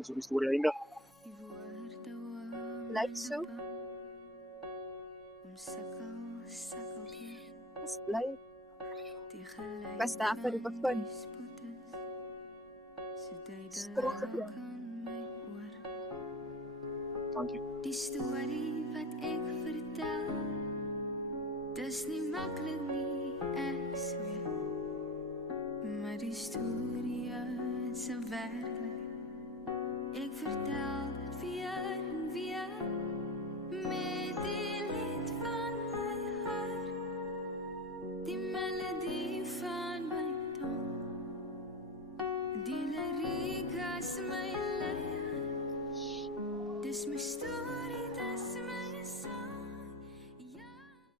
dis hoe die storie eindig. Lyk so. Dis bly. Was daar vir die begin. Teruggedra. Dankie. Die storie wat ek vertel, dis nie maklik nie, ek sweer. Maar die storie is so werklik. Ek vertel dit weer en weer, met die lied van my hart, die melodie van my tong, die liriek as my leier. Dis my storie.